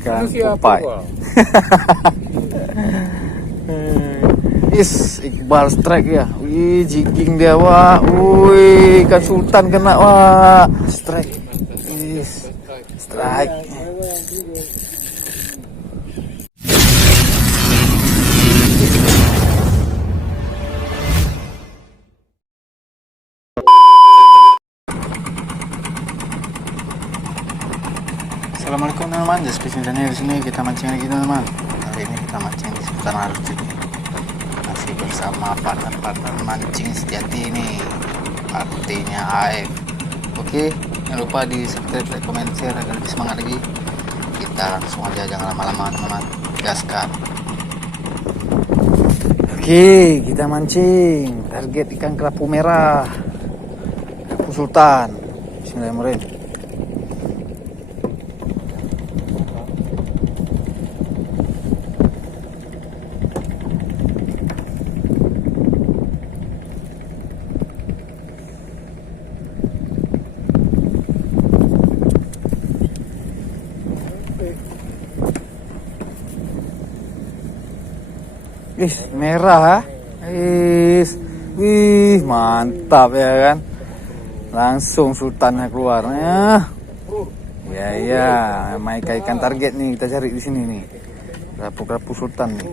Ikan Popeye. Iqbal strike ya. Wih, jigging dia, wah. Wih, ikan sultan kena, wah. Strike. Strike. Assalamualaikum teman-teman, Jasper Daniel di sini. Kita mancing lagi teman-teman. Kali ini kita mancing di seputar Arus ini. Masih bersama partner mancing sejati ini, artinya AF. Oke, jangan lupa di subscribe, like, comment, share agar lebih semangat lagi. Kita langsung aja, jangan lama-lama teman-teman. Gaskan. Oke, kita mancing. Target ikan kerapu merah, kerapu sultan. Bismillahirrahmanirrahim. Merah, wih, mantap ya kan, langsung sultannya keluarnya. Ya, main ikan target nih kita cari di sini nih, kerapu sultan nih.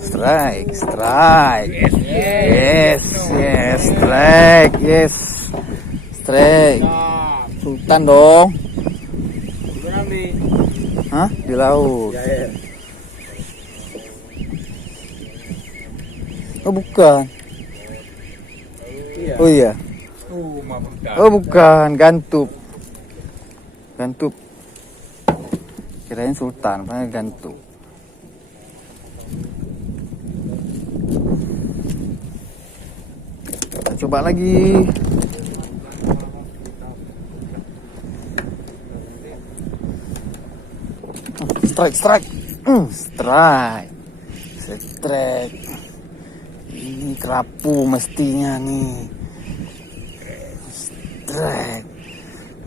Strike, strike. Sultan dong. Hah? Di laut. Oh bukan. Oh iya. Oh bukan, gantup. Kirain sultan, padahal gantup. Kita coba lagi. Strike. Ini kerapu mestinya nih. Strike.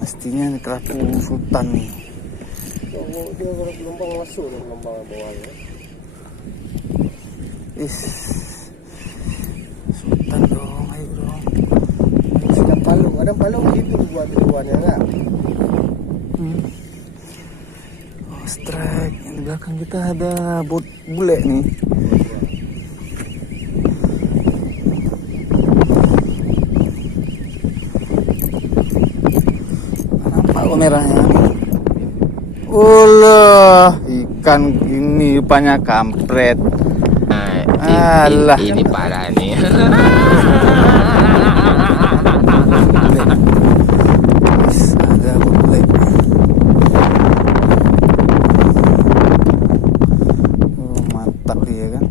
Mestinya nih kerapu sultan nih. Dia gelombang masuk dan gelombang bawahnya. Sultan dong, ayo dong. Ada palung gitu buat tujuannya enggak? Strike. Yang di belakang kita ada bule nih. Nampak merahnya. Ulah, ikan ini rupanya kampret. Alah, ini parah nih. Ada bule. Mantap dia kan.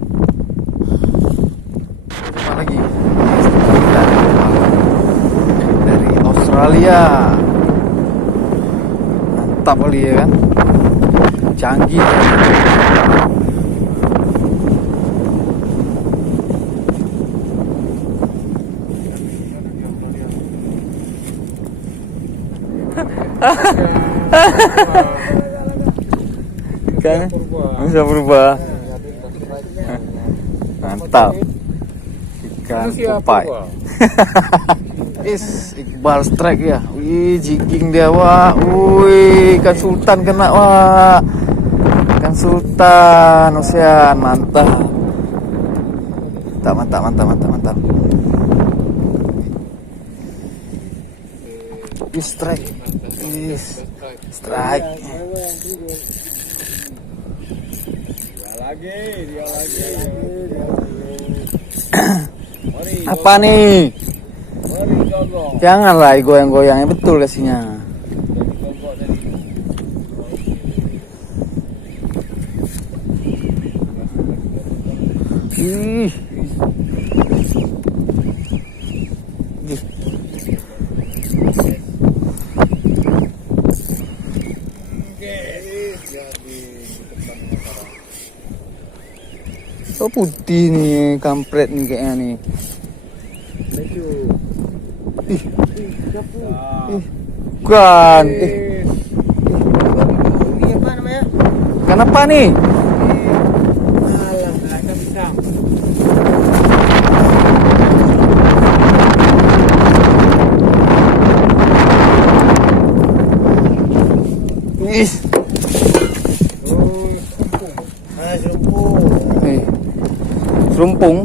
Apa lagi? Dari Australia. Mantap kali ya kan. Canggih. Kan bisa berubah. Mantap. Ikan Popeye. Iqbal strike ya. Wih, jigging dia, wah. Wih, ikan sultan kena, wah. Ikan sultan ocean, mantap. Mantap. Strike. Strike. Dia lagi. Apa nih? Janganlah goyang-goyangnya, betul kasihnya. Oh putih nih, kampret nih kayaknya nih. Baju. Ih, Gapu. bukan. Ini apa namanya? Kenapa nih? Alah, ada pisang. Ih, Oh, serumpung. Ah, serumpung. serumpung.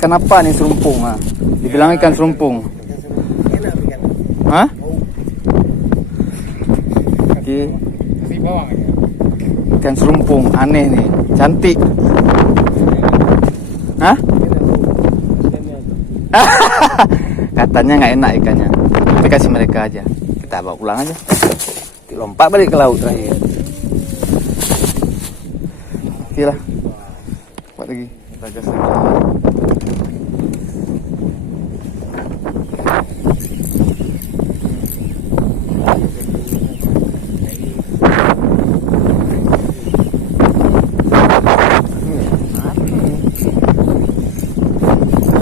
Kenapa nih serumpung? Ah, dibilang ikan serumpung. Enak ikan. Hah? Oh, Oke, kasih bawang aja. ikan serumpung aneh nih, cantik. Hah? Katanya nggak enak ikannya. Tapi kasih mereka aja. Kita bawa pulang aja. Lompat balik ke laut terakhir. Oke lah. Buat lagi. Kita gas lagi.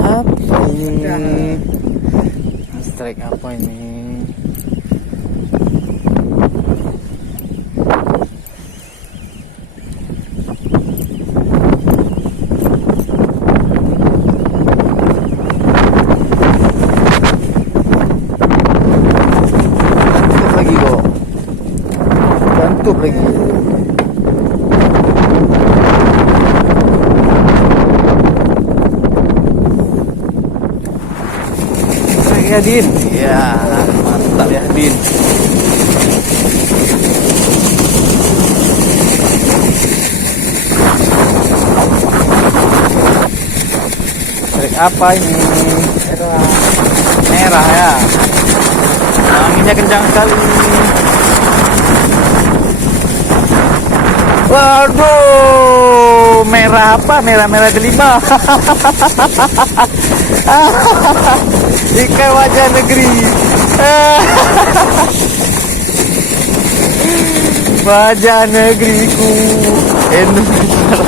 Apa ini? Strike apa ini? Lagi kok. Gantuk lagi. Ya Din, ya mantap ya Din. Trik apa ini? Merah ya. Anginnya kencang sekali. Waduh, merah apa? Merah-merah delima. Ikan wajah negeri. Wajah negeriku Indonesia.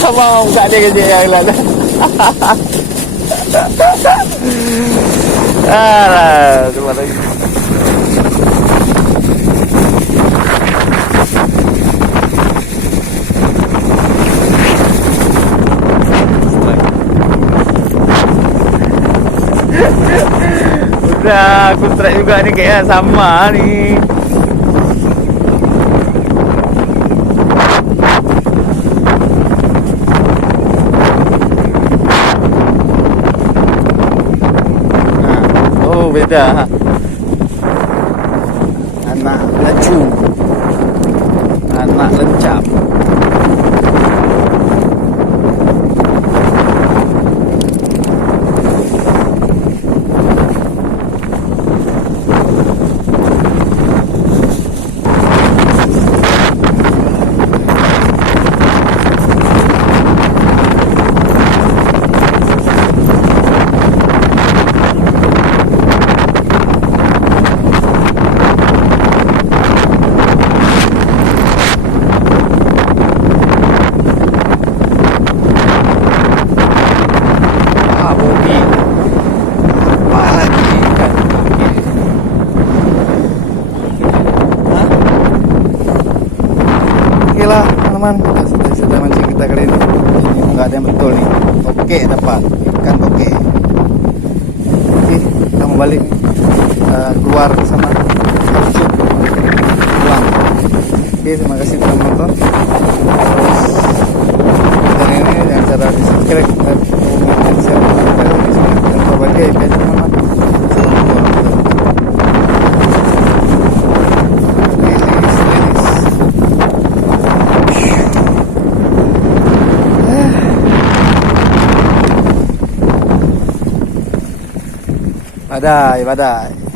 Sama muka dia kecil yang lain. Alah, cuma lagi. Udah, aku strike juga nih kayaknya sama nih. Nah, oh beda. Anak lacu, anak lencap. Oke lah teman-teman, sudah mancing kita kali ini. Nggak ada yang betul nih. Oke, dapat ikan oke. Oke, kita mau balik keluar sama kapsul pulang. Oke, terima kasih telah menonton. Dan ini jangan cara di subscribe dan komen dan share dan berbagai teman-teman. Badai, badai.